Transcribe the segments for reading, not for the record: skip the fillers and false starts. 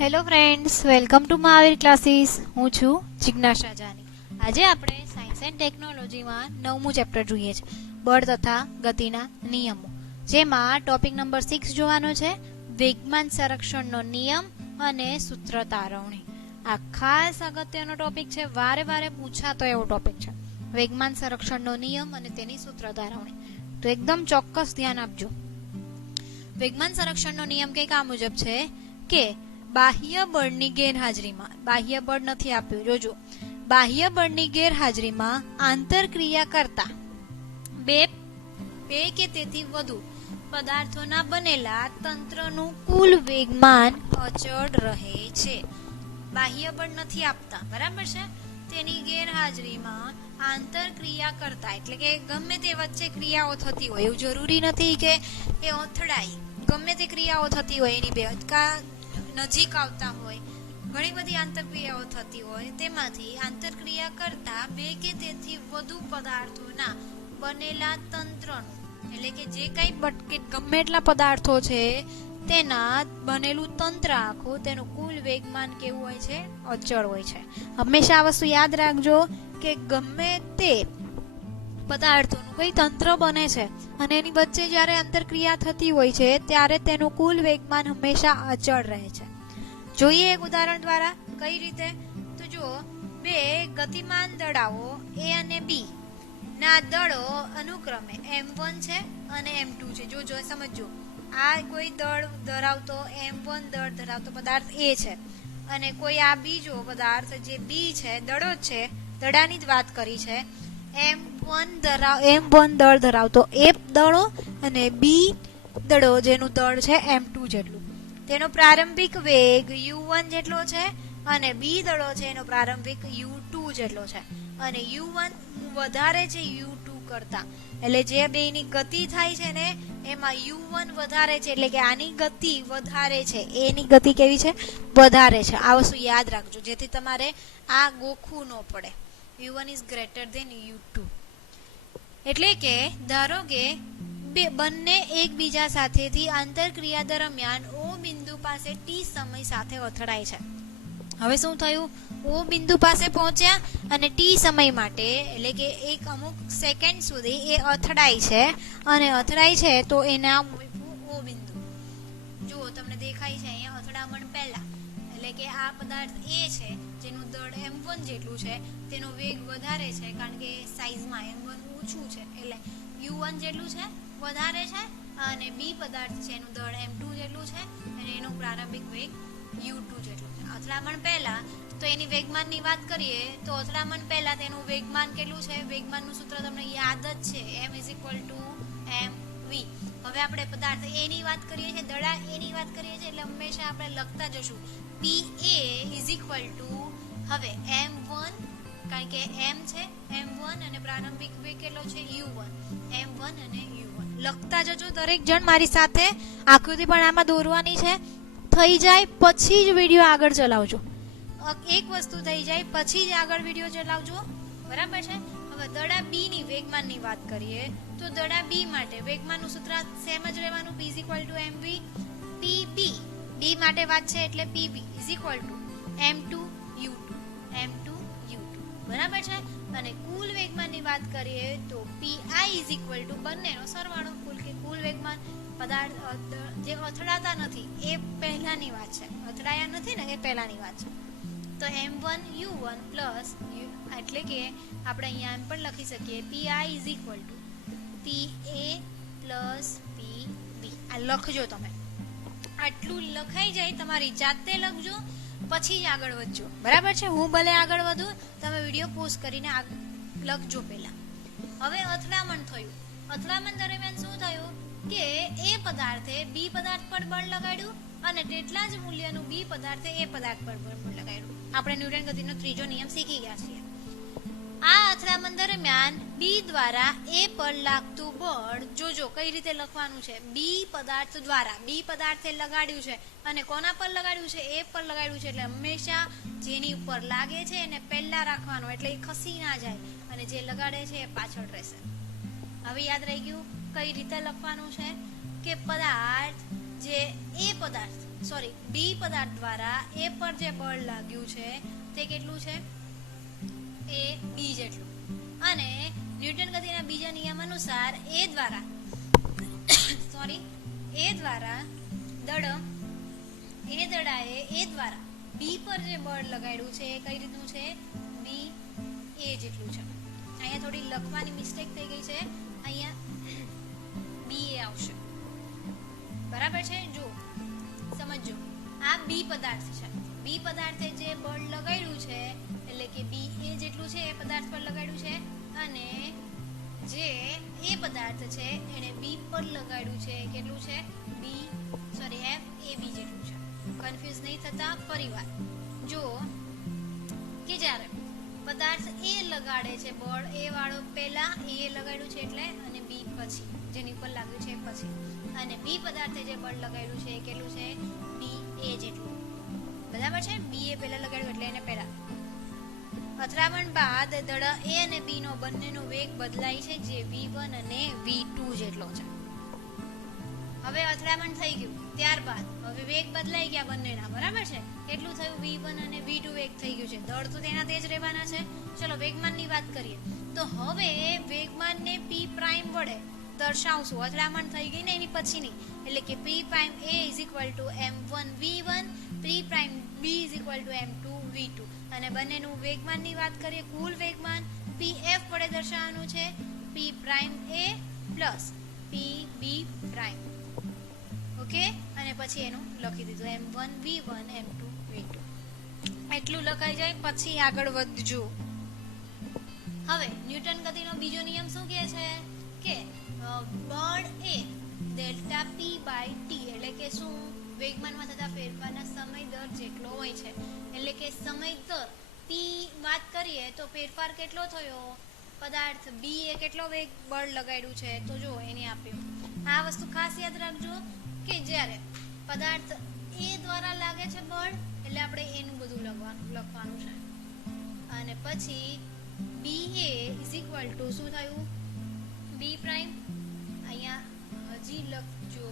Hello friends, welcome to Mahavir classes. હું છું જિજ્ઞાસા જાની. આજે આપણે સાયન્સ એન્ડ ટેકનોલોજીમાં 9મું ચેપ્ટર જોઈએ છે, બળ તથા ગતિના નિયમો, જેમાં ટોપિક નંબર 6 જોવાનો છે, વેગમાન સંરક્ષણનો નિયમ અને સૂત્ર તારવણી. આ ખાસ અગત્યનો ટોપિક છે, વારે વારે પૂછાતો એવો ટોપિક છે, વેગમાન સંરક્ષણનો નિયમ અને તેની સૂત્ર તારવણી. તો એકદમ ચોક્કસ ધ્યાન આપજો. વેગમાન સંરક્ષણનો નિયમ કંઈક આ મુજબ છે કે બાહ્ય બળની ગેરહાજરીમાં, બાહ્ય બળ નથી આપ્યું, જોજો, બાહ્ય બળની ગેરહાજરીમાં આંતરક્રિયા કરતા બે કે તેથી વધુ પદાર્થોના બનેલા તંત્રનું કુલ વેગમાન અચળ રહે છે. બાહ્ય બળ નથી આપતા, બરાબર છે, તેની ગેરહાજરીમાં આંતરક્રિયા કરતા એટલે કે ગમે તે વચ્ચે ક્રિયાઓ થતી હોય, એવું જરૂરી નથી કે એ અથડાય, ગમે તે ક્રિયાઓ થતી હોય એની બે નજીક આવતા હોય, ઘણી બધી આંતરક્રિયાઓ થતી હોય, તેમાંથી આંતરક્રિયા કરતા બે કે તેથી વધુ પદાર્થોના બનેલા તંત્રનું એટલે કે જે કઈ ગમે એટલા પદાર્થો છે તેના બનેલું તંત્ર આખું, તેનું કુલ વેગમાન કેવું હોય છે? અચળ હોય છે. હંમેશા આ વસ્તુ યાદ રાખજો કે ગમે તે પદાર્થોનું કોઈ તંત્ર બને છે અને એની વચ્ચે જ્યારે આંતરક્રિયા થતી હોય છે ત્યારે તેનું કુલ વેગમાન હંમેશા અચળ રહે છે. જોઈએ એક ઉદાહરણ દ્વારા કઈ રીતે. તો જો બે ગતિમાન દડાઓ A અને B ના દળો અનુક્રમે M1 છે અને M2 છે. જો સમજો, આ કોઈ દળ ધરાવતો M1 દળ ધરાવતો પદાર્થ A છે અને કોઈ આ બીજો પદાર્થ જે B છે, દડો જ છે, દડાની જ વાત કરી છે, M1 દળ ધરાવતો A દળો અને B દળો જેનું દળ છે M2 જેટલું, તેનો પ્રારંભિક વેગ U1 જેટલો છે અને B દળો છે એનો પ્રારંભિક U2 જેટલો છે, અને U1 વધારે છે U2 કરતા, એટલે જે બેની ગતિ થાય છે ને એમાં U1 વધારે છે, એટલે કે આની ગતિ વધારે છે, એની ગતિ કેવી છે? વધારે છે. આ વસ્તુ યાદ રાખજો જેથી તમારે આ ગોખવું ન પડે. U1 is greater than U2. એટલે કે ધારો કે બંને એકબીજા સાથેથી આંતરક્રિયા દરમિયાન O બિંદુ પાસે T સમય સાથે અથડાય છે. હવે શું થયું? O બિંદુ પાસે પહોંચ્યા અને T સમય માટે એટલે કે એક અમુક સેકન્ડ સુધી એ અથડાય છે, અને અથડાય છે તો એના O બિંદુ જુઓ, તમને દેખાય છે અહીંયા અથડામણ પહેલા, એટલે કે આ પદાર્થ A છે જેનું દળ M1 જેટલું છે, તેનો વેગ વધારે છે કારણ કે સાઈઝમાં M1 ઓછું છે, એટલે U1 જેટલું છે, વધારે છે, અને B પદાર્થ છે એનું દળ M2 જેટલું છે અને એનો પ્રારંભિક વેગ U2 જેટલું છે. અથડામણ પહેલા તો એની વેગમાનની વાત કરીએ તો અથડામણ પહેલા તેનું વેગમાન કેટલું છે? વેગમાનનું સૂત્ર તમને યાદ જ છે, M = mv. હવે આપણે પદાર્થ A ની વાત કરીએ છીએ, દડા A ની વાત કરીએ છીએ, એટલે હંમેશા આપણે લખતા જશું PA = હવે M1, કારણ કે M છે M1 અને પ્રારંભિક વેગ કેટલો છે? U1. M1 અને U1 લખતા જજો દરેક જણ મારી સાથે. આકૃતિ પણ આમાં દોરવાની છે. થઈ જાય પછી જ વિડીયો આગળ ચલાવજો. એક વસ્તુ થઈ જાય પછી જ આગળ વિડીયો ચલાવજો, બરાબર છે. હવે દડા B ની વેગમાનની વાત કરીએ તો દડા B માટે વેગમાનનું સૂત્ર સેમ જ રહેવાનું, P = mv. PB B માટે વાત છે એટલે PB = m2u2, બરાબર છે. અને કુલ વેગમાનની વાત કરીએ તો PI = બંનેનો સરવાળો, કુલ વેગમાન. પદાર્થ જે અથડાતા નથી એ પહેલાની વાત છે, અથડાયા નથી ને એ પહેલાની વાત છે. તો M1 U1 પ્લસ એટલે કે આપણે અહીંયા એમ પણ લખી શકીએ PI = PA પ્લસ PB. આ લખજો તમે, આટલું લખાઈ જાય તમારી જાતે લખજો પછી જ આગળ વધજો, બરાબર છે. હું ભલે આગળ વધું, તમે વિડીયો પોઝ કરીને લખજો પહેલા. હવે અથડામણ થયું, અથડામણ દરમિયાન શું થયું કે એ પદાર્થે B પદાર્થ પર બળ લગાડ્યું અને તેટલા જ મૂલ્યનું B પદાર્થે એ પદાર્થ પર બળ લગાડ્યું. આપણે ન્યૂટન ગતિનો ત્રીજો નિયમ શીખી ગયા છીએ. આ અથડામણ દરમિયાન B દ્વારા A પર લાગતું બળ, જોજો કઈ રીતે લખવાનું છે, B પદાર્થ દ્વારા, B પદાર્થે લગાડ્યું છે અને કોના પર લગાડ્યું છે? A પર લગાડ્યું છે, એટલે હંમેશા જેની ઉપર લાગે છે એને પહેલા રાખવાનું, એટલે એ ખસી ના જાય, અને જે લગાડે છે એ પાછળ રહેશે. હવે યાદ રહી ગયું કઈ રીતે લખવાનું છે કે પદાર્થ જે A પદાર્થ બી પદાર્થ દ્વારા એ પર જે બળ લાગ્યું છે તે કેટલું છે? એ બી જેટલું. અને ન્યૂટન ગતિના બીજા નિયમ અનુસાર એ દ્વારા દડાએ એ દ્વારા બી પર જે બળ લગાડ્યું છે એ કઈ રીતનું છે? બી એ જેટલું છે. અહીંયા થોડી લખવાની મિસ્ટેક થઈ ગઈ છે, અહીંયા બી એ આવશે. બરાબર છે? જો સમજો, આ બી પદાર્થ છે. બી પદાર્થે જે બળ લગાડ્યું છે એટલે કે બી એ જેટલું છે એ પદાર્થ પર લગાડ્યું છે, અને જે એ પદાર્થ છે એને બી પર લગાડ્યું છે કેટલું છે? એફ એ બી જેટલું છે. કન્ફ્યુઝ નહીં થતા. ફરીવાર જો કે જ્યારે પદાર્થ એ લગાડે છે બળ, એ વાળો પહેલા એ લગાડ્યું છે એટલે, અને બી પછી જેની ઉપર લાગ્યું છે પછી, અને બી પદાર્થે જે બળ લગાડ્યું છે એ કેટલું છે? બી એ જેટલું. બરાબર છે? બી એ પહેલા લગાડ્યું એટલે એને પહેલા. અથડામણ બાદ દડા એ અને બી નો બંનેનો વેગ બદલાય છે, જે v1 અને v2 જેટલો છે. હવે અથડામણ થઈ ગયું, ત્યારબાદ હવે વેગ બદલાઈ ગયા બંનેના. બરાબર છે? કેટલું થયું? v1 અને v2 વેગ થઈ ગયું છે. દળ તો તેના તે જ રહેવાના છે. ચલો વેગમાનની વાત કરીએ તો હવે વેગમાનને p પ્રાઇમ વડે દર્શાવશું. અથડામણ થઈ ગઈ ને એની પછીની, એટલે કે p prime a m1 v1, p prime b m2 v2. અને બંનેનું વેગમાનની વાત કરીએ, કુલ વેગમાન pf વડે દર્શાવવાનું છે, p prime a plus p b prime. Okay, અને પછી એનું લખી દીધું m1 v1 m2 v2. એટલું લખાઈ જાય. પછી આગળ વધજો. હવે ન્યૂટન ગતિનો બીજો નિયમ શું કહે છે કે બળ એ ડેલ્ટા p બાય t એટલે કે શું? વેગમાનમાં થતા ફેરફારના સમય દર જેટલો હોય છે. એટલે કે સમય દર p વાત કરીએ તો ફેરફાર કેટલો થયો? પદાર્થ બી એ કેટલો વેગ બળ લગાડ્યું છે તો જો એને આપ્યું. આ વસ્તુ ખાસ યાદ રાખજો કે જ્યારે પદાર્થ એ દ્વારા લાગે છે બળ એટલે આપણે એનું બધું લખવાનું છે, અને પછી બી એ શું થયું? બી પ્રાઇમ, અહીંયા હજી લખજો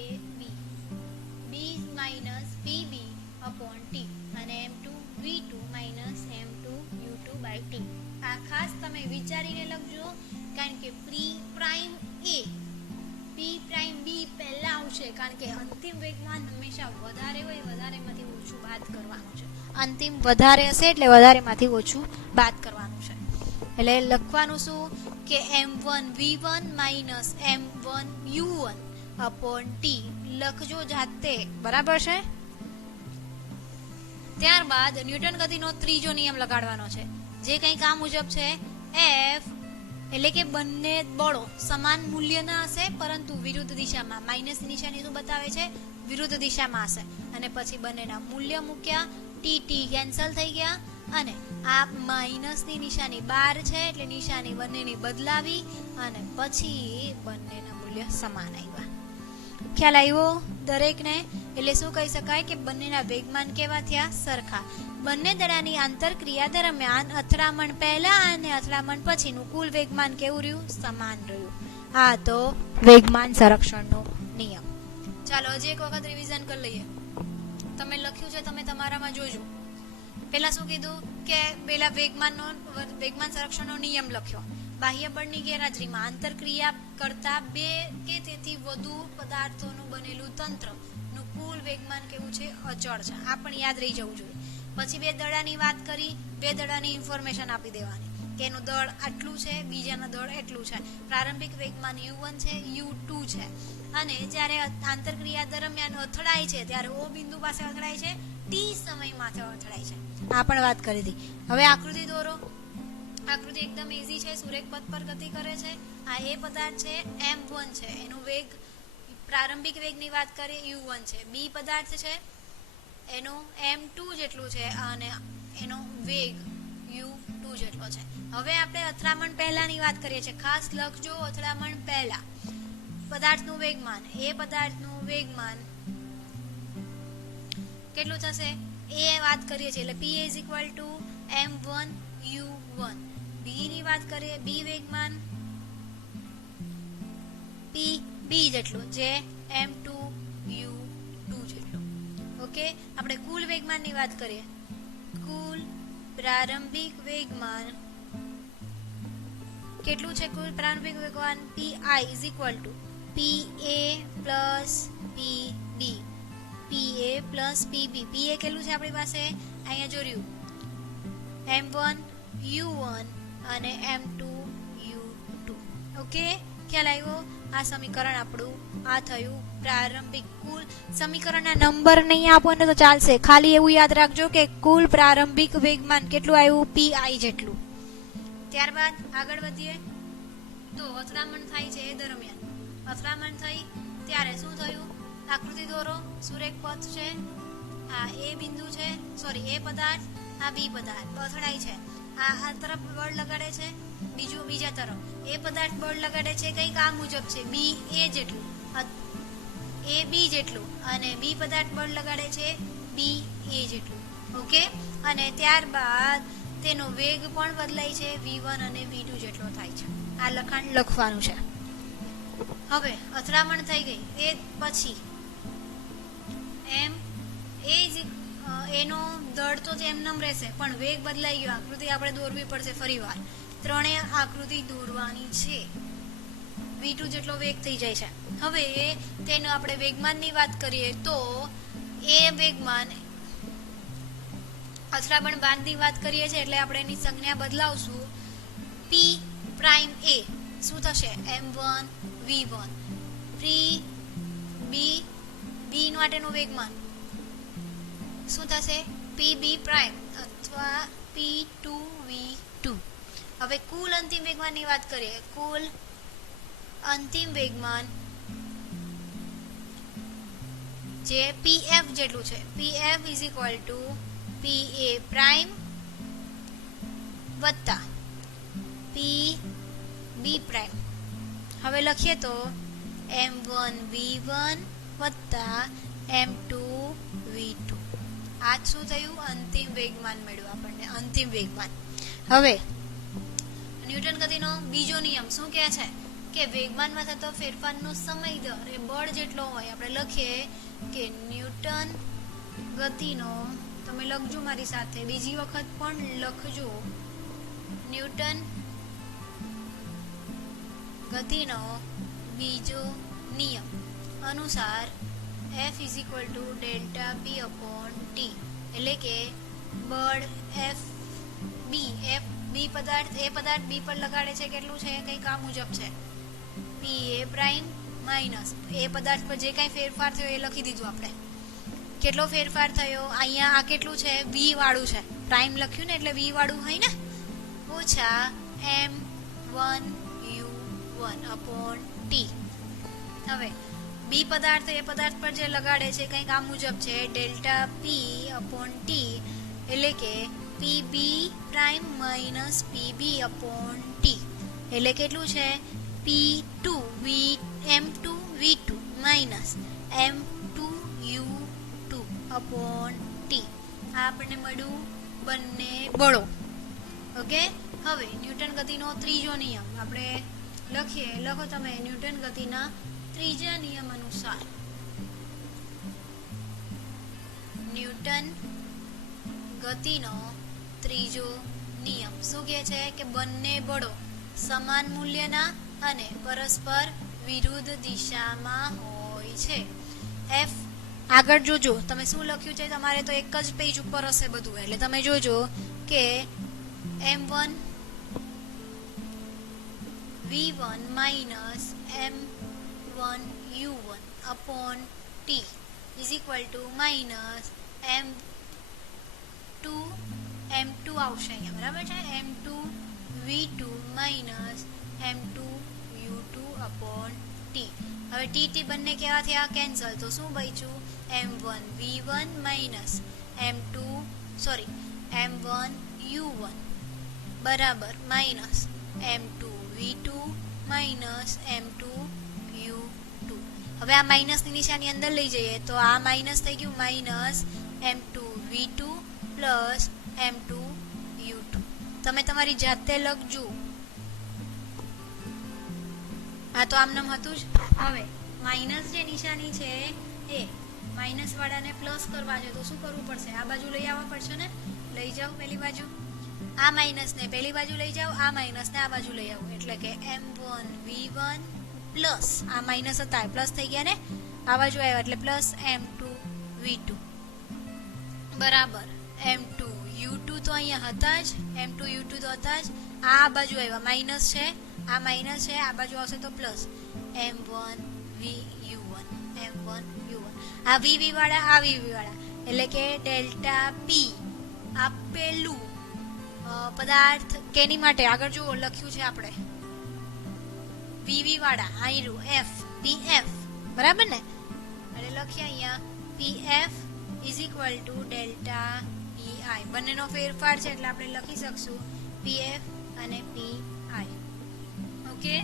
એ બી, બી માઇનસ પી બી અપોન ટી, અને m2 v2 minus m2 u2 by T. આ ખાસ તમે વિચારીને લખજો, કારણ કે પી પ્રાઇમ બી પહેલા આવશે, કારણ કે અંતિમ વેગમાન હંમેશા વધારે હોય, વધારેમાંથી ઓછું બાદ કરવાનું છે. અંતિમ વધારે હશે એટલે વધારેમાંથી ઓછું બાદ કરવાનું છે. એટલે લખવાનું શું કે m1 v1 minus m1 u1 upon T લખજો જાતે. બરાબર છે? ત્યારબાદ ન્યૂટન ગતિનો ત્રીજો નિયમ લગાડવાનો છે, જે કંઈક આ મુજબ છે. એફ એટલે કે બંને બળો સમાન મૂલ્યના હશે પરંતુ વિરુદ્ધ દિશામાં. માઇનસ નિશાની શું બતાવે છે? વિરુદ્ધ દિશામાં હશે. અને પછી બંનેના મૂલ્ય મૂક્યા, ટી કેન્સલ થઈ ગયા, અને આ માઇનસની નિશાની બહાર છે એટલે નિશાની બંનેની બદલાવી, અને પછી બંનેના મૂલ્ય સમાન આવ્યા. ખ્યાલ આવ્યો દરેકને? એટલે શું કહી શકાય કે બંનેના વેગમાન કેવા થયા? સરખા. બંને દડાની આંતરક્રિયા દરમિયાન અથડામણ પહેલા અને અથડામણ પછીનું કુલ વેગમાન કેવું રહ્યું? સમાન રહ્યું. આ તો વેગમાન સંરક્ષણનો નિયમ. ચાલો હજી એક વખત રિવિઝન કરી લઈએ. તમે લખ્યું છે, તમે તમારામાં જોજો. પહેલા શું કીધું કે પેલા વેગમાન સંરક્ષણનો નિયમ લખ્યો. બાહ્ય બળની ગેરહાજરીમાં આંતરક્રિયા કરતા બે કે તેથી વધુ પદાર્થોનું બનેલું તંત્રનું કુલ વેગમાન કેવું છે? અચળ છે. આ પણ યાદ રહી જવું જોઈએ. પછી બે દડાની વાત કરી, બે દડાની ઇન્ફોર્મેશન આપી દેવાની કે એનું દળ આટલું છે, બીજાનું દળ એટલું છે. પ્રારંભિક વેગમાન u1 છે, u2 છે, અને જ્યારે આંતરક્રિયા દરમિયાન અથડાય છે ત્યારે O બિંદુ પાસે અથડાય છે, ટી સમયમાં અથડાય છે. આ પણ વાત કરી હતી. હવે આકૃતિ દોરો. આકૃતિ એકદમ ઈઝી છે. સુરેખ પથ પર ગતિ કરે છે. આ એ પદાર્થ છે, m1 છે, એનો વેગ પ્રારંભિક વેગની વાત કરીએ u1 છે. બી પદાર્થ છે, એનો m2 જેટલું છે, અને એનો વેગ u2 જેટલો છે. હવે આપણે અથડામણ પહેલાની વાત કરીએ છીએ. ખાસ લખજો, અથડામણ પહેલા પદાર્થનું વેગમાન, એ પદાર્થનું વેગમાન કેટલું થશે એ વાત કરીએ છીએ. એટલે p m1 u1. બી ની વાત કરીએ, બી વેગમાન p b જેટલું, જે m2 u2 જેટલું. ઓકે, આપણે કુલ વેગમાનની વાત કરીએ. કુલ પ્રારંભિક વેગમાન કેટલું છે? કુલ પ્રારંભિક વેગમાન pi is equal to pa plus pb. pa plus pb. pa કેટલું છે આપણી પાસે? અહીંયા જોયું m1 u1 અને m2 u2. ઓકે, ખ્યાલ આવ્યો? આ સમીકરણ આપણું આ થયું પ્રારંભિક. કુલ સમીકરણના નંબર નહીં આપો ને તો ચાલશે, ખાલી એવું યાદ રાખજો કે કુલ પ્રારંભિક વેગમાન કેટલું આવ્યું? pi જેટલું. ત્યારબાદ આગળ વધીએ તો અથડામણ થાય છે એ દરમિયાન, અથડામણ થઈ ત્યારે શું થયું? આકૃતિ દોરો. સુરેખ પથ છે, આ એ બિંદુ છે, સોરી એ પદાર્થ, આ બી પદાર્થ અથડાય છે. આ તરફ બળ લગાડે છે, બીજા તરફ એ પદાર્થ બળ લગાડે છે કંઈક આ મુજબ છે, બી એ જેટલું, એ બી જેટલું, અને બી પદાર્થ બળ લગાડે છે બી એ જેટલું. ઓકે, અને ત્યારબાદ તેનો વેગ પણ બદલાય છે, v1 અને v2 જેટલો થાય છે. આ લખાણ લખવાનું છે. હવે અથડામણ થઈ ગઈ એ પછી એનો દળ તો એમનેમ રહેશે, પણ વેગ બદલાઈ ગયો. આકૃતિ આપણે દોરવી પડશે ફરીવાર. ત્રણેય આકૃતિ દોરવાની છે. v2 જેટલો વેગ થઈ જાય છે. હવે તેનો આપણે વેગમાનની વાત કરીએ તો એ વેગમાન અથડામણ બાદની વાત કરીએ છીએ એટલે આપણે એની સંજ્ઞા બદલાવશું. p પ્રાઇમ a શું થશે? m1 v1. b માટેનું વેગમાન શું થશે? pb પ્રાઇમ અથવા p2 v2. હવે કુલ અંતિમ વેગમાનની વાત કરીએ. કુલ અંતિમ વેગમાન જે pf જેટલું છે, pf is equal to pa prime વત્તા pb પ્રાઇમ. હવે લખીએ તો m1 v1 વત્તા m2 v2. આ શું થયું? અંતિમ વેગમાન મળ્યું આપણને, અંતિમ વેગમાન. હવે ન્યૂટન ગતિનો બીજો નિયમ શું કહે છે કે વેગમાનમાં થતો ફેરફારનો સમય દર એ બળ જેટલો હોય. આપણે લખીએ કે ન્યૂટન ગતિનો, તમે લખજો મારી સાથે, બીજી વખત પણ લખજો, ન્યૂટન ગતિનો બીજો નિયમ અનુસાર F is equal to delta p upon T. એટલે કે બળ F બી પદાર્થ એ પદાર્થ બી પર લગાડે છે કેટલું છે? કંઈક આ મુજબ છે, pa પ્રાઇમ માઇનસ એ પદાર્થ પર જે કાંઈ ફેરફાર થયો એ લખી દીધું આપણે. કેટલો ફેરફાર થયો? અહીંયા આ કેટલું છે? v વાળું છે, પ્રાઇમ લખ્યું ને એટલે v વાળું હોય ને, ઓછા m1 u1 અપોન ટી. હવે બી પદાર્થ એ પદાર્થ પર જે લગાડે છે કંઈક આ મુજબ છે, ડેલ્ટા p અપોન ટી. એટલે કે pb prime minus pb upon T. એટલે કેટલું છે? p2 m2 v2 minus m2 u2 upon T. આ આપણને મળ્યું બંને બળો. ઓકે, હવે ન્યૂટન ગતિનો ત્રીજો નિયમ આપણે લખીએ. લખો તમે. ન્યૂટન ગતિના ત્રીજા નિયમ અનુસાર ન્યૂટન ગતિનો ત્રીજો નિયમ શું કહે છે કે બંને બળો સમાન મૂલ્યના અને પરસ્પર વિરુદ્ધ દિશામાં હોય છે. F આગળ જોજો તમે શું લખ્યું છે, તમારે તો એક જ પેજ ઉપર હશે બધું, એટલે તમે જોજો કે m1 v1 minus m1 u1 upon T is equal to minus m2 આવશે અહીંયા, બરાબર છે, m2 v2 minus m2 u2 upon T. હવે ટી બંને કેવા થયા? કેન્સલ. તો શું બચ્યું? m1 v1 minus m1 u1 બરાબર minus m2 v2 minus m2 u2. હવે આ માઇનસની નિશાની અંદર લઈ જઈએ તો આ માઇનસ થઈ ગયું minus m2 v2 plus m2 u2. તમે તમારી જાતે લખજો, આ તો આમનામ હતું જ. હવે માઇનસ જે નિશાની છે એ માઇનસ વાળાને પ્લસ કરવા છે તો શું કરવું પડશે? આ બાજુ લઈ આવવા પડશે ને. લઈ જાઓ પેલી બાજુ, આ માઇનસ ને પેલી બાજુ લઈ જાઓ, આ માઇનસ ને આ બાજુ લઈ આવો, એટલે કે m1 v1 પ્લસ આ માઇનસ હતા પ્લસ થઈ ગયા ને, આ બાજુ આવ્યા એટલે પ્લસ m2 v2 બરાબર m2 u2 તો અહીંયા હતા જ, m2 u2 તો હતા જ. આ બાજુ આવ્યા માઇનસ છે, આ માઇનસ છે, આ બાજુ આવશે તો plus m1 vu1 m1 u1. આ vv વાળા આ vv વાળા એટલે કે ડેલ્ટા p આપેલું પદાર્થ કેની માટે આગળ જો લખ્યું છે આપણે vv વાળા આયરું f pf બરાબર ને, એટલે લખીએ અહીંયા pf is equal to delta pi. બંનેનો ફેરફાર છે એટલે આપણે લખી શકશું pf અને pi. ઓકે,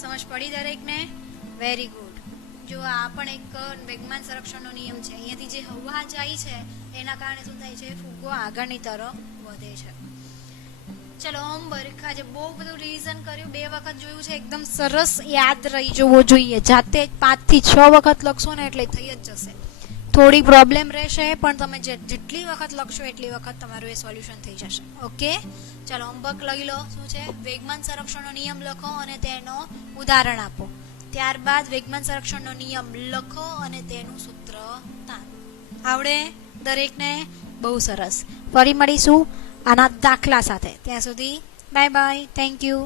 સમજ પડી દરેકને? Very good. જો આ પણ એક વેગમાન સંરક્ષણનો નિયમ છે. અહીંયાથી જે હવા જાય છે એના કારણે શું થાય છે? ફુગ્ગો આગળની તરફ વધે છે. ચલો હોમવર્ક આજે બહુ બધું રિવિઝન કર્યું, 2 વખત જોયું છે, એકદમ સરસ યાદ રહી જવું જોઈએ. જાતે 5 થી 6 વખત લખશો ને એટલે થઈ જ જશે. થોડી પ્રોબ્લેમ રહેશે પણ તમે જેટલી વખત લખશો એટલી વખત તમારું એ સોલ્યુશન થઈ જશે. ઓકે, ચાલો હોમવર્ક લઈ લો. શું છે? વેગમાન સંરક્ષણનો નિયમ લખો અને તેનો ઉદાહરણ આપો. ત્યારબાદ વેગમાન સંરક્ષણનો નિયમ લખો અને તેનું સૂત્ર તારો. આવડે દરેકને? બહુ સરસ. ફરી મળીશું આના દાખલા સાથે. ત્યાં સુધી બાય બાય. Thank you.